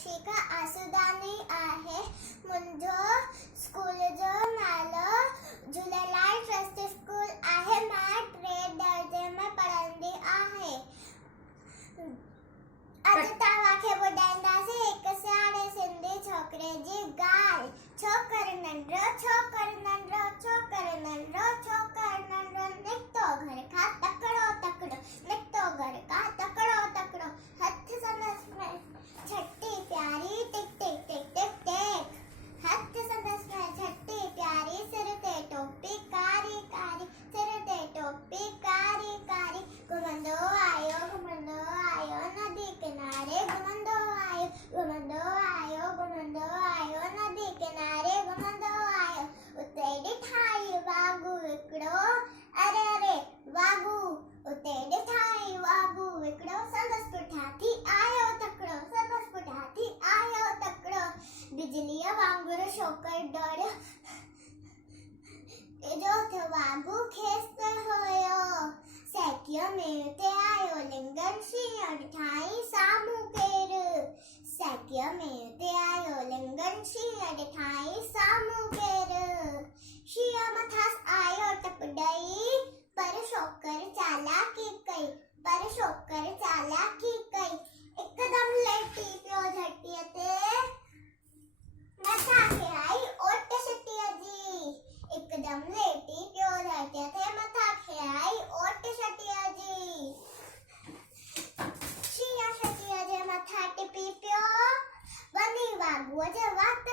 वंशिका आसुदानी आहे। मुंहिंजो स्कूल जो नालो झूलेलाल ट्रस्ट स्कूल आहे। मां 3 दर्जे में पढ़ंदी आहे। अॼु तव्हांखे ॿुधाईंदासीं हिकु सियाणे सिंधी छोकिरे जी ॻाल्हि। छोकिरो नंढो, छोकिरो नंढो, छोकिरो नंढो, छोकिरो नंढो, निकितो घर खां तकिड़ो तकिड़ो, निकितो घर खां तकिड़ो तकिड़ो। हथ संदसि में छटी प्यारी, टिक टिक टिक टिक टिक। हथ संदसि में छटी प्यारी, सिर ते टोपी कारी कारी, सिर ते टोपी कारी कारी। घुमंदो आयो नदी किनारे, घुमंदो आयो नदी किनारे, घुमंदो आयो। उते ॾिठाई वागू हिकिड़ो, अरे अरे वागू उते ॾिठाई वागू हिकिड़ो। संदसि पुठियां थी आयो तकिड़ो, संदसि पुठियां थी आयो तकिड़ो। बिजलीअ वांगुरु छोकिरो दौड़ियो, जो थियो वागू खेसि हुयो। सैकीअ में उते आयो लिंगन शींहं, ॾिठाई साम्हूं केरु। सैकीअ में उते आयो लिंगन शींहं, ॾिठाई साम्हूं केरु। शींहं मथां आयो टप ॾेई, पर छोकिरो चालाकी कई, हिकदम लेटी पियो झटीअ ते। मथां खे आई ओट छटीअ जी, हिकदम लेटी पियो झटीअ ते। मथां खे आई ओट छटीअ जी। शींहं छटीअ जे मथां टिपी पियो, वञी वागूअ जे वात